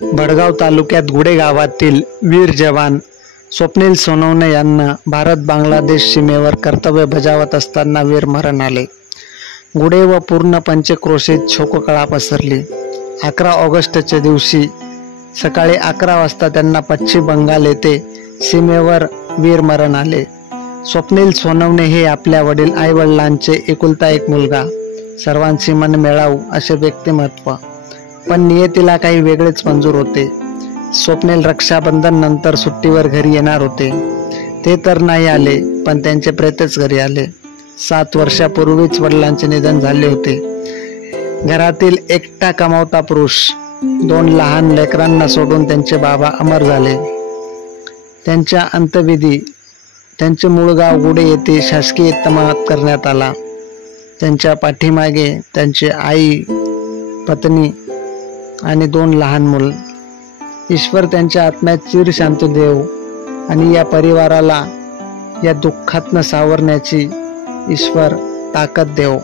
भडगाव तालुक्यात गुडे गावातील वीर जवान स्वप्नील सोनवणे यांना भारत बांगलादेश सीमेवर कर्तव्य बजावत असताना वीरमरण आले. गुडे व पूर्ण पंचक्रोशीत शोककळा पसरली. 11 ऑगस्टच्या दिवशी सकाळी 11 वाजता त्यांना पश्चिम बंगाल येथे सीमेवर वीरमरण आले. स्वप्नील सोनवणे हे आपल्या वडील आई वडिलांचे एकुलता एक मुलगा, सर्वांशी मन मिळावू असे व्यक्तिमत्व, पण नियतीला काही वेगळेच मंजूर होते. स्वप्नील रक्षाबंधन नंतर सुट्टीवर घरी येणार होते. ते तर नाही आले, पण त्यांचे प्रेतच घरी आले. 7 वर्षापूर्वीच वडिलांचे निधन झाले होते. घरातील एकटा कमावता पुरुष, 2 लहान लेकरांना सोडून त्यांचे बाबा अमर झाले. त्यांच्या अंत्यविधी त्यांचे मूळ गाव गुडे येथे शासकीय इतमामात करण्यात आला. त्यांच्या पाठीमागे त्यांची आई, पत्नी आणि 2 लहान मुलं. ईश्वर त्यांच्या आत्म्यात चिर शांती देव आणि या परिवाराला या दुःखातनं सावरण्याची ईश्वर ताकद देव.